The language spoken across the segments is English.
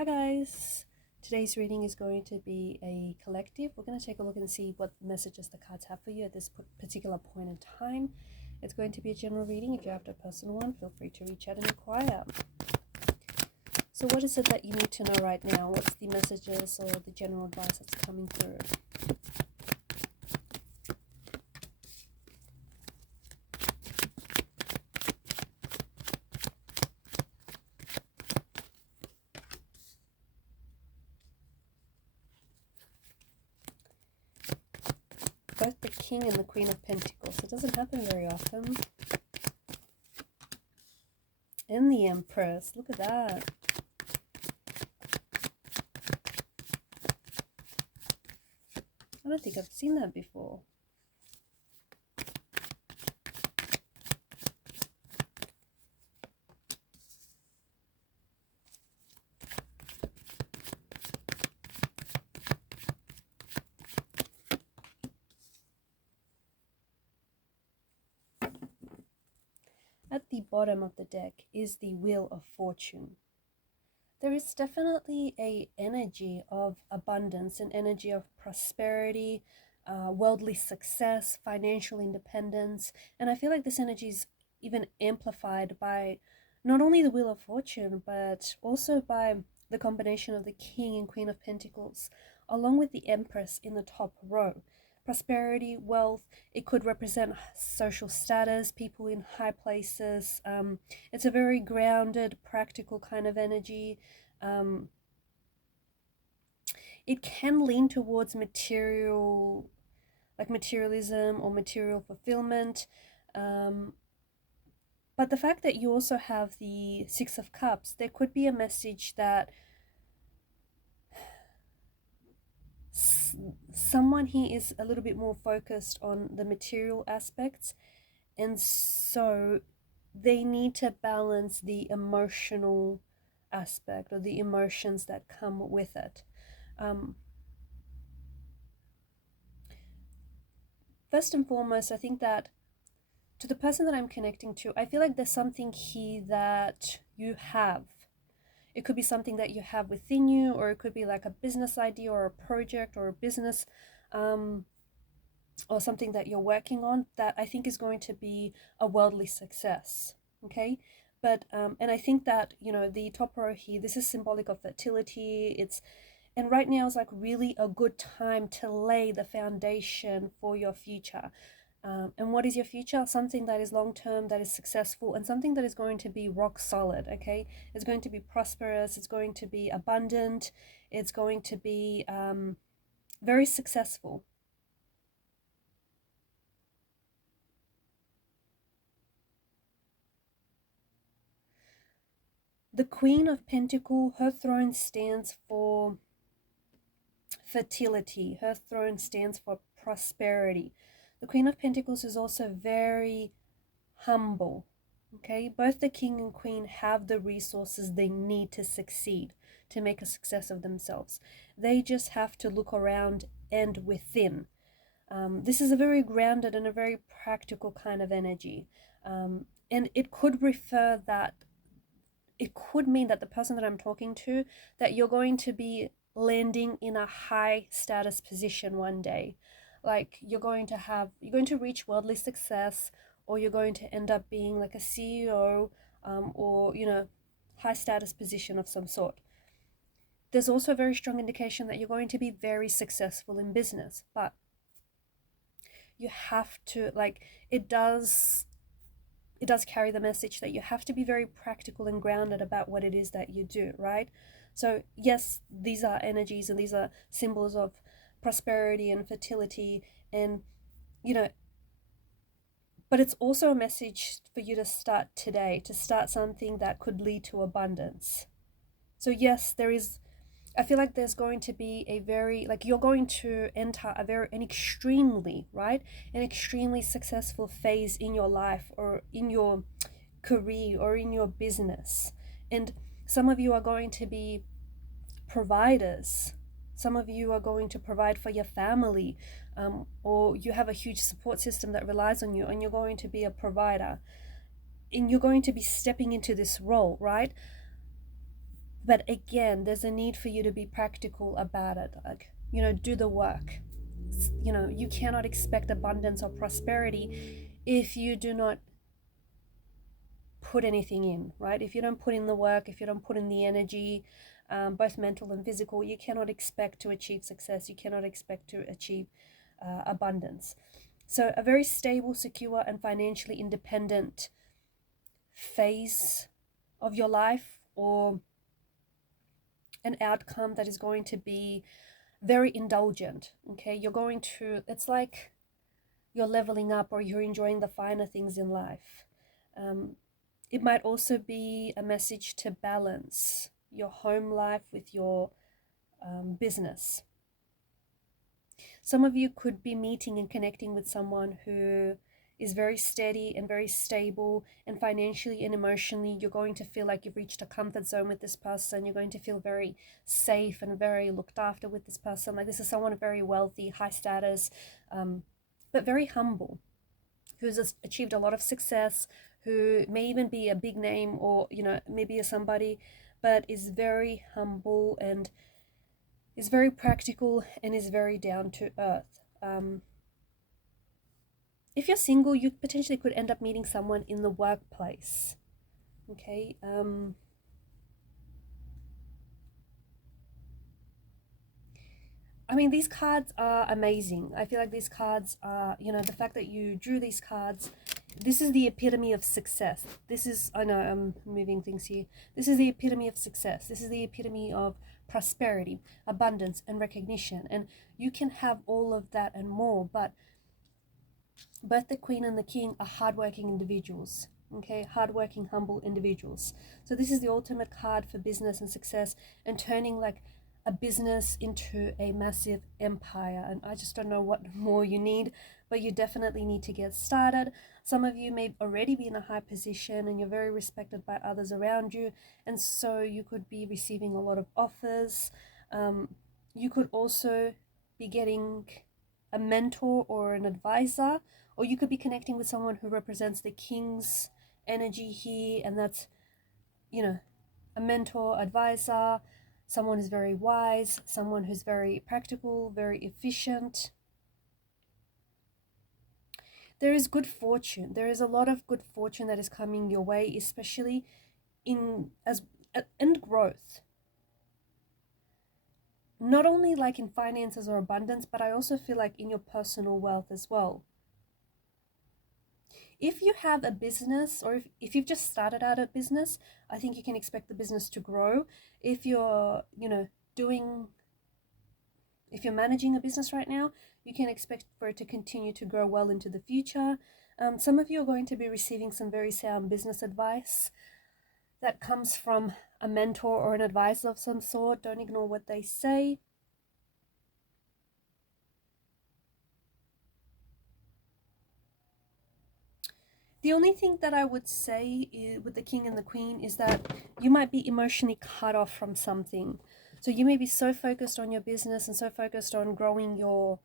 Hi guys! Today's reading is going to be a collective. We're going to take a look and see what messages the cards have for you at this particular point in time. It's going to be a general reading. If you have a personal one, feel free to reach out and inquire. So what is it that you need to know right now? What's the messages or the general advice that's coming through? Both the King and the Queen of Pentacles. It doesn't happen very often. And the Empress. Look at that. I don't think I've seen that before. At the bottom of the deck is the Wheel of Fortune. There is definitely an energy of abundance, an energy of prosperity, worldly success, financial independence. And I feel like this energy is even amplified by not only the Wheel of Fortune, but also by the combination of the King and Queen of Pentacles, along with the Empress in the top row. Prosperity, wealth, it could represent social status, people in high places. It's a very grounded, practical kind of energy. It can lean towards material, like materialism or material fulfillment. But the fact that you also have the Six of Cups, there could be a message that someone here is a little bit more focused on the material aspects, and so they need to balance the emotional aspect or the emotions that come with it. First and foremost, I think that to the person that I'm connecting to, I feel like there's something here that you have. It could be something that you have within you, or it could be like a business idea or a project or a business, or something that you're working on that I think is going to be a worldly success. Okay. But, and I think that, you know, the top row here, this is symbolic of fertility. And right now is like really a good time to lay the foundation for your future. And what is your future? Something that is long-term, that is successful, and something that is going to be rock solid, okay? It's going to be prosperous, it's going to be abundant, it's going to be very successful. The Queen of Pentacles, her throne stands for fertility. Her throne stands for prosperity. The Queen of Pentacles is also very humble. Okay, both the King and Queen have the resources they need to succeed, to make a success of themselves. They just have to look around and within. This is a very grounded and a very practical kind of energy. And it could refer that, it could mean that the person that I'm talking to, that you're going to be landing in a high status position one day. Like you're going to reach worldly success, or you're going to end up being like a CEO, or, you know, high status position of some sort. There's also a very strong indication that you're going to be very successful in business, but you have to, like, it does carry the message that you have to be very practical and grounded about what it is that you do, right? So yes, these are energies and these are symbols of prosperity and fertility, and, you know, but it's also a message for you to start today, to start something that could lead to abundance. So yes, I feel like there's going to be a very, like, you're going to enter an extremely successful phase in your life, or in your career, or in your business. And some of you are going to be providers. Some of you are going to provide for your family, or you have a huge support system that relies on you, and you're going to be a provider. And you're going to be stepping into this role, right? But again, there's a need for you to be practical about it. Like, you know, do the work. You know, you cannot expect abundance or prosperity if you do not put anything in, right? If you don't put in the work, if you don't put in the energy, both mental and physical, you cannot expect to achieve success. You cannot expect to achieve abundance. So a very stable, secure, and financially independent phase of your life, or an outcome that is going to be very indulgent. Okay, you're going to, it's like you're leveling up, or you're enjoying the finer things in life. It might also be a message to balance your home life with your business. Some of you could be meeting and connecting with someone who is very steady and very stable, and financially and emotionally you're going to feel like you've reached a comfort zone with this person. You're going to feel very safe and very looked after with this person. Like, this is someone very wealthy, high status, but very humble, who's achieved a lot of success, who may even be a big name, or, you know, maybe a somebody, but is very humble and is very practical and is very down to earth. If you're single, you potentially could end up meeting someone in the workplace. Okay. I mean, these cards are amazing. I feel like these cards are, you know, the fact that you drew these cards, this is the epitome of success. This is, I know I'm moving things here. This is the epitome of success. This is the epitome of prosperity, abundance, and recognition. And you can have all of that and more, but both the Queen and the King are hardworking individuals. Okay, hardworking, humble individuals. So this is the ultimate card for business and success, and turning like a business into a massive empire. And I just don't know what more you need, but you definitely need to get started. Some of you may already be in a high position and you're very respected by others around you, and so you could be receiving a lot of offers. You could also be getting a mentor or an advisor, or you could be connecting with someone who represents the King's energy here, and that's, you know, a mentor, advisor, someone who's very wise, someone who's very practical, very efficient. There is good fortune. There is a lot of good fortune that is coming your way, especially in growth. Not only like in finances or abundance, but I also feel like in your personal wealth as well. If you have a business, or if you've just started out a business, I think you can expect the business to grow. If you're, you know, if you're managing a business right now, you can expect for it to continue to grow well into the future. Some of you are going to be receiving some very sound business advice that comes from a mentor or an advisor of some sort. Don't ignore what they say. The only thing that I would say with the King and the Queen is that you might be emotionally cut off from something. So you may be so focused on your business and so focused on growing your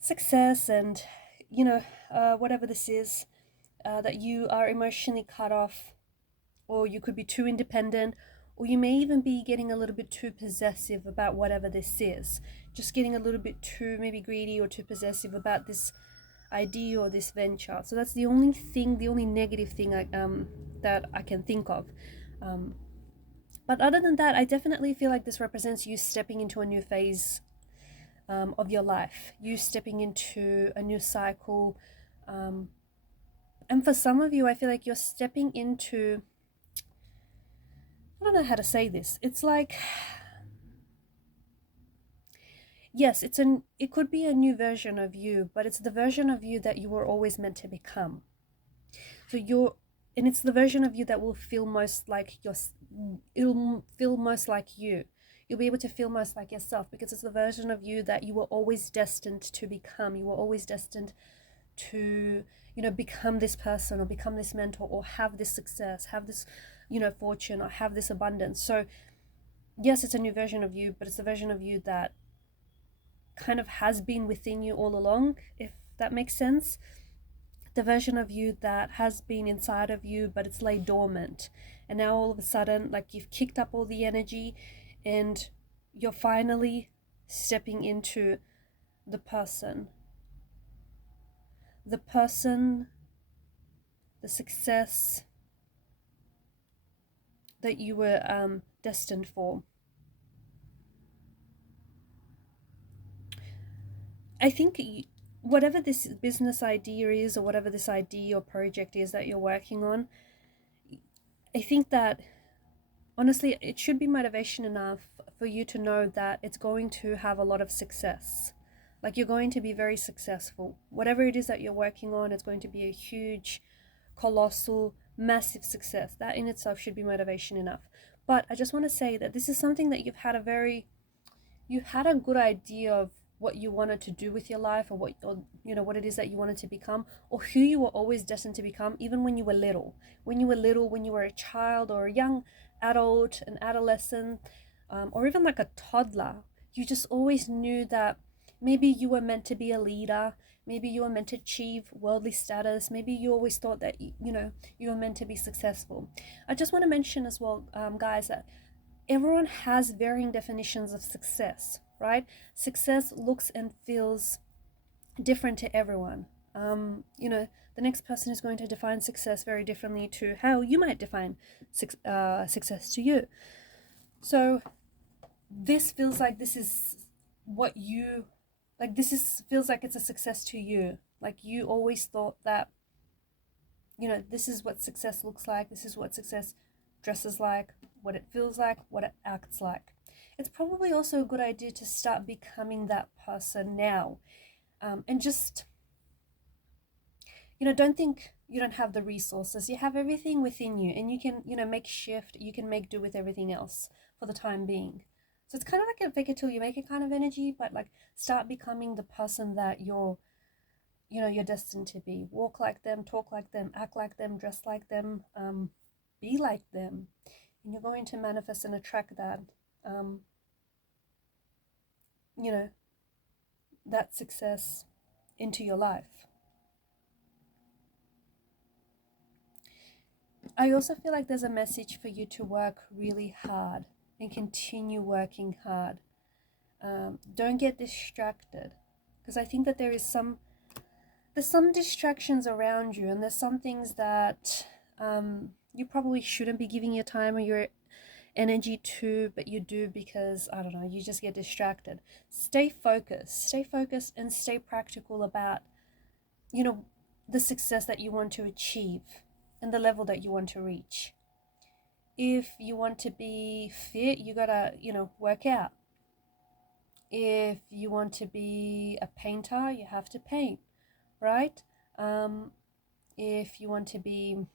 success and, you know, whatever this is, that you are emotionally cut off, or you could be too independent, or you may even be getting a little bit too possessive about whatever this is. Just getting a little bit too maybe greedy or too possessive about this idea or this venture. So that's the only thing, the only negative thing that I can think of. But other than that, I definitely feel like this represents you stepping into a new phase of your life, you stepping into a new cycle. And for some of you, I feel like you're stepping into, I don't know how to say this. It's like, yes, it could be a new version of you, but it's the version of you that you were always meant to become. So and it's the version of you that will feel most like it'll feel most like you. You'll be able to feel most like yourself, because it's the version of you that you were always destined to become. You were always destined to, you know, become this person or become this mentor or have this success, have this, you know, fortune, or have this abundance. So yes, it's a new version of you, but it's the version of you that kind of has been within you all along, if that makes sense. the version of you that has been inside of you, but it's lay dormant. And now all of a sudden, like, you've kicked up all the energy and you're finally stepping into the person, the success that you were destined for. I think whatever this business idea is, or whatever this idea or project is that you're working on, I think that honestly it should be motivation enough for you to know that it's going to have a lot of success. Like, you're going to be very successful. Whatever it is that you're working on, it's going to be a huge, colossal, massive success. That in itself should be motivation enough. But I just want to say that this is something that you had a good idea of what you wanted to do with your life, or what it is that you wanted to become, or who you were always destined to become, even when you were little. When you were a child or a young adult, an adolescent, or even like a toddler, you just always knew that maybe you were meant to be a leader, maybe you were meant to achieve worldly status, maybe you always thought that you were meant to be successful. I just want to mention as well, guys, that everyone has varying definitions of success, right? Success looks and feels different to everyone. The next person is going to define success very differently to how you might define success to you. So this feels like this is what you, like, feels like it's a success to you. Like, you always thought that, this is what success looks like, this is what success dresses like, what it feels like, what it acts like. It's probably also a good idea to start becoming that person now. And just, don't think you don't have the resources. You have everything within you, and you can, make shift, you can make do with everything else for the time being. So it's kind of like a fake it till you make it kind of energy, but like, start becoming the person that you're destined to be. Walk like them, talk like them, act like them, dress like them, be like them. And you're going to manifest and attract that, that success into your life. I also feel like there's a message for you to work really hard and continue working hard. Don't get distracted, because I think that there's some distractions around you, and there's some things that you probably shouldn't be giving your time or your energy to, but you do because, I don't know, you just get distracted. Stay focused and stay practical about, the success that you want to achieve and the level that you want to reach. If you want to be fit, you gotta, work out. If you want to be a painter, you have to paint, right? If you want to be,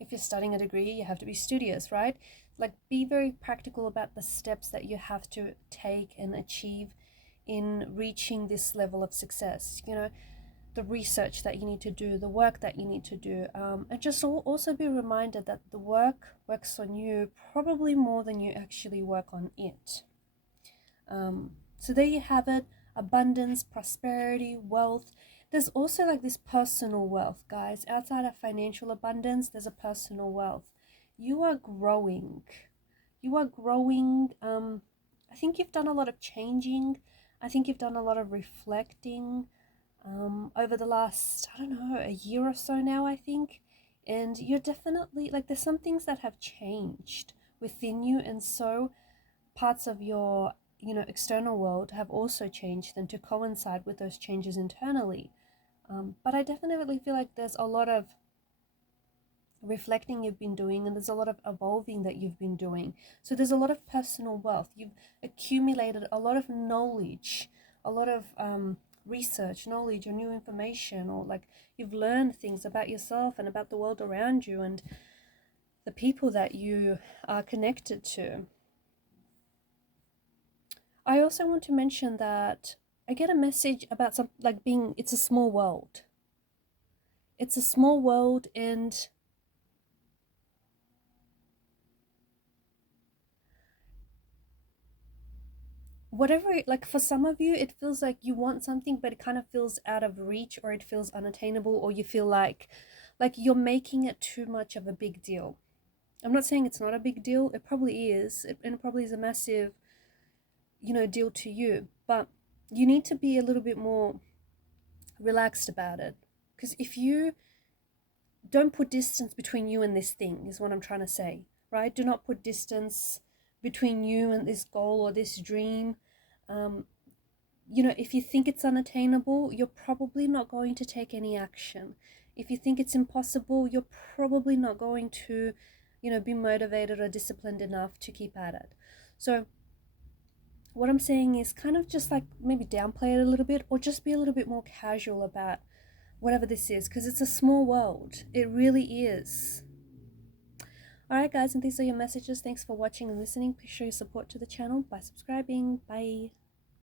if you're studying a degree, you have to be studious, right? Like, be very practical about the steps that you have to take and achieve in reaching this level of success. The research that you need to do, the work that you need to do, and just also be reminded that the work works on you probably more than you actually work on it. So there you have it: abundance, prosperity, wealth. There's also like this personal wealth, guys. Outside of financial abundance, there's a personal wealth. You are growing. I think you've done a lot of changing. I think you've done a lot of reflecting over the last, I don't know, a year or so now, I think. And you're definitely, like, there's some things that have changed within you, and so parts of your external world have also changed then to coincide with those changes internally. But I definitely feel like there's a lot of reflecting you've been doing, and there's a lot of evolving that you've been doing. So there's a lot of personal wealth. You've accumulated a lot of knowledge, a lot of research, knowledge, or new information, or like, you've learned things about yourself and about the world around you and the people that you are connected to. I also want to mention that I get a message about it's a small world. It's a small world, and whatever, like for some of you, it feels like you want something, but it kind of feels out of reach, or it feels unattainable, or you feel like you're making it too much of a big deal. I'm not saying it's not a big deal. It probably is. And it probably is a massive, deal to you. But you need to be a little bit more relaxed about it. Because if you don't put distance between you and this thing, is what I'm trying to say, right? Do not put distance between you and this goal or this dream. If you think it's unattainable, you're probably not going to take any action. If you think it's impossible, you're probably not going to, be motivated or disciplined enough to keep at it. So what I'm saying is kind of just like maybe downplay it a little bit, or just be a little bit more casual about whatever this is, because it's a small world. It really is. Alright guys, and these are your messages. Thanks for watching and listening. Please show your support to the channel by subscribing. Bye.